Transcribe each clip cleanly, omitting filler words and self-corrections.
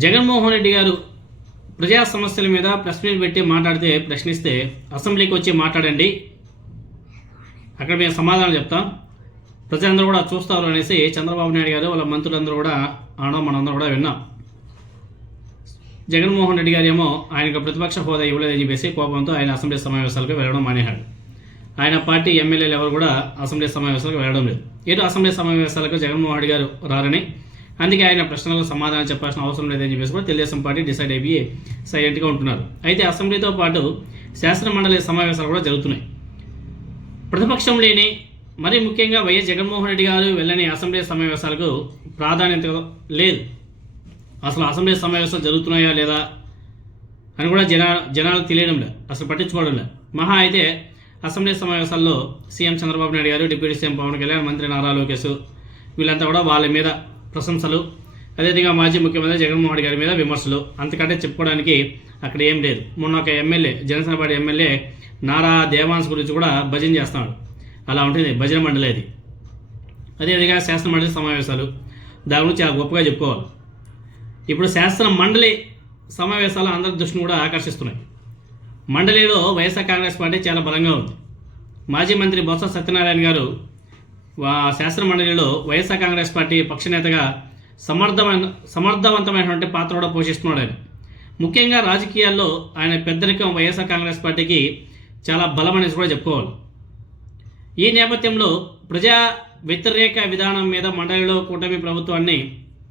జగన్మోహన్ రెడ్డి గారు ప్రజా సమస్యల మీద ప్రెస్ మీట్ పెట్టి ప్రశ్నిస్తే అసెంబ్లీకి వచ్చి మాట్లాడండి, అక్కడ మేము సమాధానం చెప్తాం, ప్రజలందరూ కూడా చూస్తారు అనేసి చంద్రబాబు నాయుడు గారు వాళ్ళ మంత్రులందరూ కూడా అనడం మనందరూ కూడా విన్నాం. జగన్మోహన్ రెడ్డి గారు ఏమో ఆయనకు ప్రతిపక్ష హోదా ఇవ్వలేదని చెప్పేసి కోపంతో ఆయన అసెంబ్లీ సమావేశాలకు వెళ్ళడం మానేశాడు. ఆయన పార్టీ ఎమ్మెల్యేలు ఎవరు కూడా అసెంబ్లీ సమావేశాలకు వెళ్ళడం లేదు. ఏదో అసెంబ్లీ సమావేశాలకు జగన్మోహన్ రెడ్డి గారు రారని, అందుకే ఆయన ప్రశ్నలకు సమాధానం చెప్పాల్సిన అవసరం లేదని చెప్పేసి కూడా తెలుగుదేశం పార్టీ డిసైడ్ అయిపోయి సైలెంట్గా ఉంటున్నారు. అయితే అసెంబ్లీతో పాటు శాసనమండలి సమావేశాలు కూడా జరుగుతున్నాయి. ప్రతిపక్షం లేని, మరీ ముఖ్యంగా వైఎస్ జగన్మోహన్ రెడ్డి గారు వెళ్ళని అసెంబ్లీ సమావేశాలకు ప్రాధాన్యత లేదు. అసలు అసెంబ్లీ సమావేశాలు జరుగుతున్నాయా లేదా అని కూడా జనాలు తెలియడం లేదు, అసలు పట్టించుకోవడం లేదు. మహా అయితే అసెంబ్లీ సమావేశాల్లో సీఎం చంద్రబాబు నాయుడు గారు, డిప్యూటీ సీఎం పవన్ కళ్యాణ్, మంత్రి నారా లోకేష్ వీళ్ళంతా కూడా వాళ్ళ మీద ప్రశంసలు, అదేవిధంగా మాజీ ముఖ్యమంత్రి జగన్మోహన్ రెడ్డి గారి మీద విమర్శలు, అంతకంటే చెప్పుకోవడానికి అక్కడ ఏం లేదు. మొన్న ఒక MLA, Janasena party MLA Nara Devan's గురించి కూడా భజన చేస్తున్నాడు. అలా ఉంటుంది భజన మండలి అది. అదేవిధంగా శాసన మండలి సమావేశాలు, దాని గురించి చాలా గొప్పగా చెప్పుకోవాలి. ఇప్పుడు శాసన మండలి సమావేశాలు అందరి దృష్టిని కూడా ఆకర్షిస్తున్నాయి. మండలిలో వైఎస్ఆర్ కాంగ్రెస్ పార్టీ చాలా బలంగా ఉంది. మాజీ మంత్రి బొత్స సత్యనారాయణ గారు శాసన మండలిలో వైఎస్ఆర్ కాంగ్రెస్ పార్టీ పక్షనేతగా సమర్థవంతమైనటువంటి పాత్ర కూడా పోషిస్తున్నాడు. ఆయన ముఖ్యంగా రాజకీయాల్లో ఆయన పెద్దరికం వైఎస్ఆర్ కాంగ్రెస్ పార్టీకి చాలా బలం అనేసి కూడా చెప్పుకోవాలి. ఈ నేపథ్యంలో ప్రజా వ్యతిరేక విధానం మీద మండలిలో కూటమి ప్రభుత్వాన్ని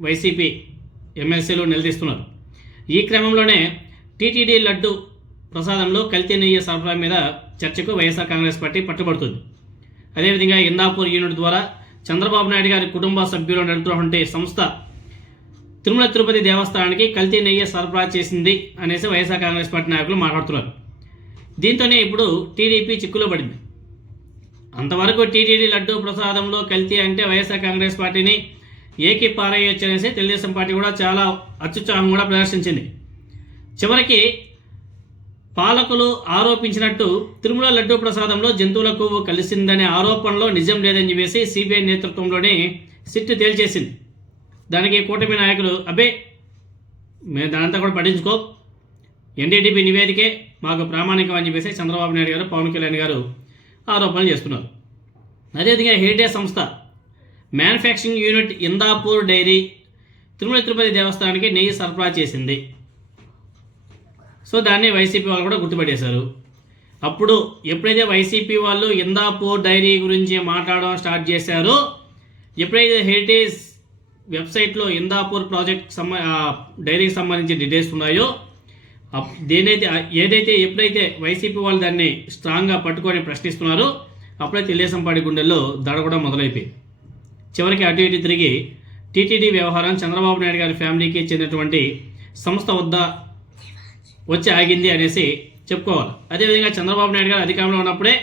వైసీపీ ఎమ్మెల్సీలు నిలదీస్తున్నారు. ఈ క్రమంలోనే టీటీడీ లడ్డు ప్రసాదంలో కల్తీ నెయ్యి సరఫరా మీద చర్చకు వైఎస్ఆర్ కాంగ్రెస్ పార్టీ పట్టుబడుతుంది. అదేవిధంగా ఇందాపూర్ యూనిట్ ద్వారా చంద్రబాబు నాయుడు గారి కుటుంబ సభ్యులు నడుపుతున్నటువంటి సంస్థ తిరుమల తిరుపతి దేవస్థానానికి కల్తీ నెయ్యి సరఫరా చేసింది అనేసి వైఎస్ఆర్ కాంగ్రెస్ పార్టీ నాయకులు మాట్లాడుతున్నారు. దీంతోనే ఇప్పుడు టీడీపీ చిక్కులో పడింది. అంతవరకు టీటీడీ లడ్డు ప్రసాదంలో కల్తీ అంటే వైఎస్ఆర్ కాంగ్రెస్ పార్టీని ఏకి పారేయొచ్చు అనేసి తెలుగుదేశం పార్టీ కూడా చాలా అత్యుత్సాహం కూడా ప్రదర్శించింది. చివరికి పాలకులు ఆరోపించినట్టు తిరుమల లడ్డూ ప్రసాదంలో జంతువుల కొవ్వు కలిసిందనే ఆరోపణలో నిజం లేదని చెప్పేసి సిబిఐ నేతృత్వంలోనే సిట్ తేల్చేసింది. దానికి కూటమి నాయకులు మేము దానంతా కూడా పట్టించుకో, ఎన్డీటీపీ నివేదికే మాకు ప్రామాణికం అని చెప్పేసి చంద్రబాబు నాయుడు గారు, పవన్ కళ్యాణ్ గారు ఆరోపణలు చేస్తున్నారు. అదేవిధంగా హెరిటేజ్ సంస్థ manufacturing unit Indapur dairy Tirumala Tirupati దేవస్థానానికి నెయ్యి సరఫరా చేసింది. సో దాన్ని వైసీపీ వాళ్ళు కూడా గుర్తుపట్టేశారు. అప్పుడు ఎప్పుడైతే వైసీపీ వాళ్ళు ఇందాపూర్ డైరీ గురించి మాట్లాడడం స్టార్ట్ చేశారో, ఎప్పుడైతే హెరిటేజ్ వెబ్సైట్లో ఇందాపూర్ ప్రాజెక్ట్ డైరీకి సంబంధించి డీటెయిల్స్ ఉన్నాయో, ఎప్పుడైతే వైసీపీ వాళ్ళు దాన్ని స్ట్రాంగ్గా పట్టుకొని ప్రశ్నిస్తున్నారో, అప్పుడే తెలుగుదేశం పార్టీ గుండెల్లో దడ కూడా మొదలైపోయింది. చివరికి అటు ఇటు తిరిగి టీటీడీ వ్యవహారం చంద్రబాబు నాయుడు గారి ఫ్యామిలీకి చెందినటువంటి సంస్థ వద్ద వచ్చి ఆగింది అనేసి చెప్పుకోవాలి. అదేవిధంగా చంద్రబాబు నాయుడు గారు అధికారంలో ఉన్నప్పుడే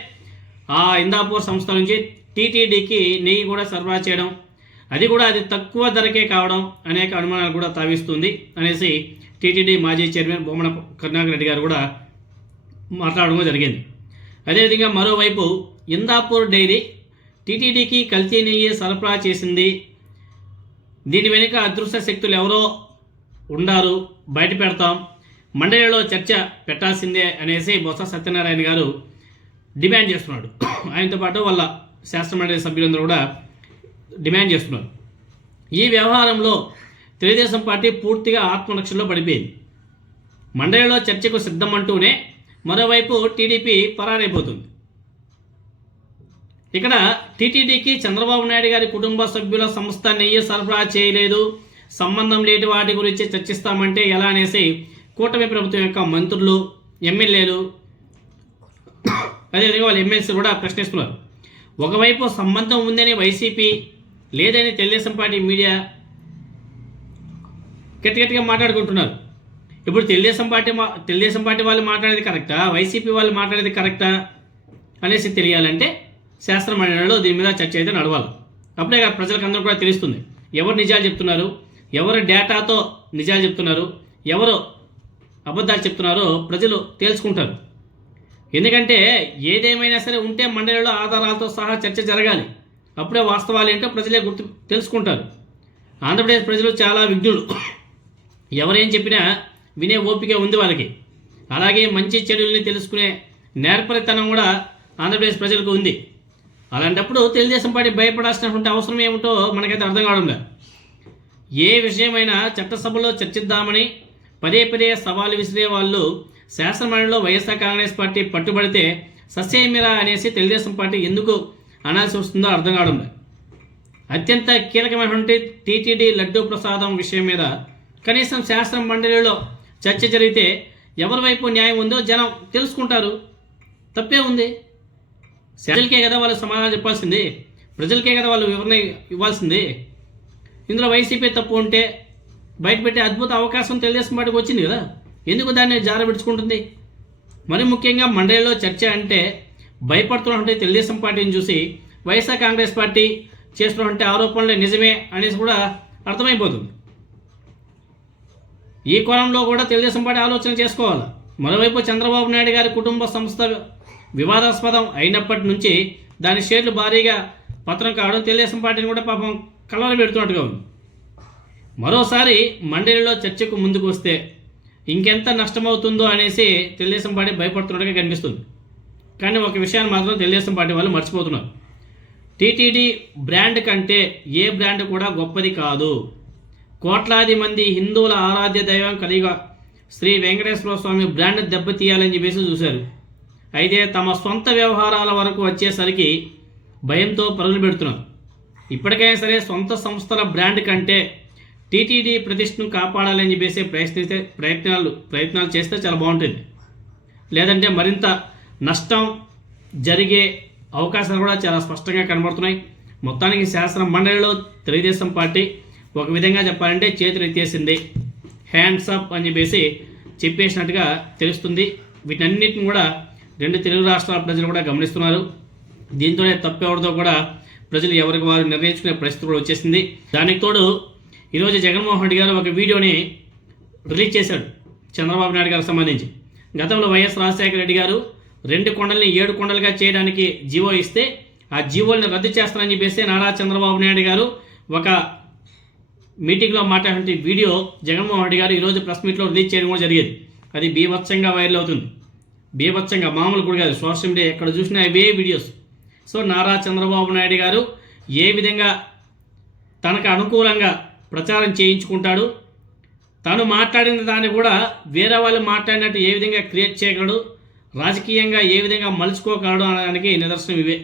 ఆ ఇందాపూర్ సంస్థ నుంచి టీటీడీకి నెయ్యి కూడా సరఫరా చేయడం, అది తక్కువ ధరకే కావడం అనేక అనుమానాలు కూడా తావిస్తుంది అనేసి టీటీడీ మాజీ చైర్మన్ బొమ్మన కరుణాకర్ రెడ్డి గారు కూడా మాట్లాడడం జరిగింది. అదేవిధంగా మరోవైపు ఇందాపూర్ డైరీ టీటీడీకి కల్తీ నెయ్యి సరఫరా చేసింది, దీని వెనుక అదృశ్య శక్తులు ఎవరో ఉండారు, బయట పెడతాం, మండలిలో చర్చ పెట్టాల్సిందే అనేసి బొత్స సత్యనారాయణ గారు డిమాండ్ చేస్తున్నాడు. ఆయనతో పాటు వాళ్ళ శాసనమండలి సభ్యులందరూ కూడా డిమాండ్ చేస్తున్నారు. ఈ వ్యవహారంలో తెలుగుదేశం పార్టీ పూర్తిగా ఆత్మరక్షణలో పడిపోయింది. మండలిలో చర్చకు సిద్ధమంటూనే మరోవైపు టీడీపీ పరారైపోతుంది. ఇక్కడ టీటీడీకి చంద్రబాబు నాయుడు గారి కుటుంబ సభ్యుల సంస్థ నెయ్యి సరఫరా చేయలేదు, సంబంధం లేని వాటి గురించి చర్చిస్తామంటే ఎలా అనేసి కూటమి ప్రభుత్వం యొక్క మంత్రులు, ఎమ్మెల్యేలు, అదేవిధంగా వాళ్ళ ఎమ్మెల్సీ కూడా ప్రశ్నిస్తున్నారు. ఒకవైపు సంబంధం ఉందని వైసీపీ, లేదని తెలుగుదేశం పార్టీ మీడియా గట్టిగా మాట్లాడుకుంటున్నారు. ఇప్పుడు తెలుగుదేశం పార్టీ వాళ్ళు మాట్లాడేది కరెక్టా, వైసీపీ వాళ్ళు మాట్లాడేది కరెక్టా అనేసి తెలియాలంటే శాస్త్ర మండలిలో దీని మీద చర్చ అయితే నడవాలి. అప్పుడే ప్రజలకు అందరూ కూడా తెలుస్తుంది ఎవరు నిజాలు చెప్తున్నారు, ఎవరు డేటాతో నిజాలు చెప్తున్నారు, ఎవరు అబద్ధాలు చెప్తున్నారో ప్రజలు తేల్చుకుంటారు. ఎందుకంటే ఏదేమైనా సరే ఉంటే మండలిలో ఆధారాలతో సహా చర్చ జరగాలి. అప్పుడే వాస్తవాలు ఏంటో ప్రజలే తెలుసుకుంటారు. ఆంధ్రప్రదేశ్ ప్రజలు చాలా విజ్ఞులు. ఎవరేం చెప్పినా వినే ఓపిక ఉంది వాళ్ళకి. అలాగే మంచి చెడుల్ని తెలుసుకునే నేర్పరితనం కూడా ఆంధ్రప్రదేశ్ ప్రజలకు ఉంది. అలాంటప్పుడు తెలుగుదేశం పార్టీ భయపడాల్సినటువంటి అవసరం ఏమిటో మనకైతే అర్థం కావడం లేదు. ఏ విషయమైనా చట్టసభలో చర్చిద్దామని పదే పదే సవాలు విసిరే వాళ్ళు శాసనమండలిలో వైఎస్ఆర్ కాంగ్రెస్ పార్టీ పట్టుబడితే సస్యమిరా అనేసి తెలుగుదేశం పార్టీ ఎందుకు అనాల్సి వస్తుందో అర్థం కావడం లేదు. అత్యంత కీలకమైనటువంటి టీటీడీ లడ్డూ ప్రసాదం విషయం మీద కనీసం శాసన మండలిలో చర్చ జరిగితే ఎవరి వైపు న్యాయం ఉందో జనం తెలుసుకుంటారు. తప్పే ఉంది. ప్రజలకే కదా వాళ్ళు సమాధానం చెప్పాల్సింది, ప్రజలకే కదా వాళ్ళు వివరణ ఇవ్వాల్సింది. ఇందులో వైసీపీ తప్పు ఉంటే బయటపెట్టే అద్భుత అవకాశం తెలుగుదేశం పార్టీకి వచ్చింది కదా, ఎందుకు దాన్ని జారబెట్టుకుంటుంది? మరి ముఖ్యంగా మండలిలో చర్చ అంటే భయపడుతున్నటువంటి తెలుగుదేశం పార్టీని చూసి వైఎస్ఆర్ కాంగ్రెస్ పార్టీ చేస్తున్నటువంటి ఆరోపణలే నిజమే అనేసి కూడా అర్థమైపోతుంది. ఈ కోణంలో కూడా తెలుగుదేశం పార్టీ ఆలోచన చేసుకోవాలి. మరోవైపు చంద్రబాబు నాయుడు గారి కుటుంబ సంస్థ వివాదాస్పదం అయినప్పటి నుంచి దాని షేర్లు భారీగా పత్రం కావడం తెలుగుదేశం పార్టీని కూడా పాపం కలవర పెడుతున్నట్టుగా ఉంది. మరోసారి మండలిలో చర్చకు ముందుకు వస్తే ఇంకెంత నష్టమవుతుందో అనేసి తెలుగుదేశం పార్టీ భయపడుతున్నట్టుగా కనిపిస్తుంది. కానీ ఒక విషయాన్ని మాత్రం తెలుగుదేశం పార్టీ వాళ్ళు మర్చిపోతున్నారు. టీటీడీ బ్రాండ్ కంటే ఏ బ్రాండ్ కూడా గొప్పది కాదు. కోట్లాది మంది హిందువుల ఆరాధ్య దైవం కలిగా శ్రీ వెంకటేశ్వర స్వామి బ్రాండ్ దెబ్బతీయాలని చెప్పేసి చూశారు. అయితే తమ సొంత వ్యవహారాల వరకు వచ్చేసరికి భయంతో పరుగులు పెడుతున్నారు. ఇప్పటికైనా సరే సొంత సంస్థల బ్రాండ్ కంటే టీటీడీ ప్రతిష్టను కాపాడాలని చెప్పేసి ప్రయత్నాలు చేస్తే చాలా బాగుంటుంది. లేదంటే మరింత నష్టం జరిగే అవకాశాలు కూడా చాలా స్పష్టంగా కనబడుతున్నాయి. మొత్తానికి శాసన మండలిలో తెలుగుదేశం పార్టీ ఒక విధంగా చెప్పాలంటే చేతులు ఎత్తేసింది, హ్యాండ్స్ అప్ అని చెప్పేసినట్టుగా తెలుస్తుంది. వీటన్నిటిని కూడా రెండు తెలుగు రాష్ట్రాల ప్రజలు కూడా గమనిస్తున్నారు. దీంతోనే తప్పెవరితో కూడా ప్రజలు ఎవరికి వారు నిర్ణయించుకునే పరిస్థితి కూడా వచ్చేసింది. దానికి తోడు ఈరోజు జగన్మోహన్ రెడ్డి గారు ఒక వీడియోని రిలీజ్ చేశాడు చంద్రబాబు నాయుడు గారికి సంబంధించి. గతంలో వైఎస్ రాజశేఖర రెడ్డి గారు 2 కొండల్ని 7 కొండలుగా చేయడానికి జీవో ఇస్తే ఆ జీవోల్ని రద్దు చేస్తానని చెప్పేసి నారా చంద్రబాబు నాయుడు గారు ఒక మీటింగ్లో మాట్లాడే వీడియో జగన్మోహన్ రెడ్డి గారు ఈరోజు ప్రెస్ మీట్లో రిలీజ్ చేయడం కూడా జరిగేది. అది బీభత్సంగా వైరల్ అవుతుంది. బీభత్సంగా మామూలు కూడా కాదు, సోషల్ మీడియా ఎక్కడ చూసినా అవే వీడియోస్. సో నారా చంద్రబాబు నాయుడు గారు ఏ విధంగా తనకు అనుకూలంగా ప్రచారం చేయించుకుంటాడు, తాను మాట్లాడిన దాన్ని కూడా వేరే వాళ్ళు మాట్లాడినట్టు ఏ విధంగా క్రియేట్ చేయగలడు, రాజకీయంగా ఏ విధంగా మలుచుకోగలడు అనడానికి నిదర్శనం ఇవే.